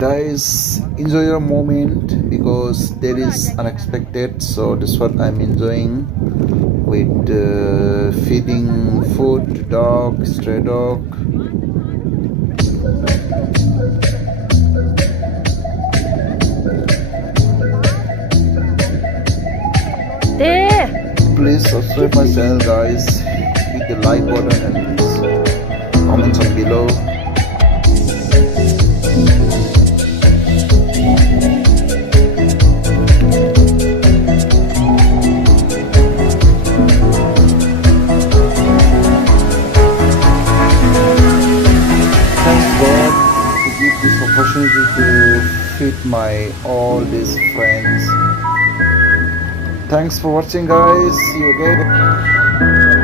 Guys, enjoy your moment because there is unexpected, so that's what I'm enjoying with feeding food to dog, stray dog. 네. Please subscribe my channel, guys. Hit the like button and comment on below. Thanks God to give this opportunity to feed my all these friends. Thanks for watching, guys. See you again.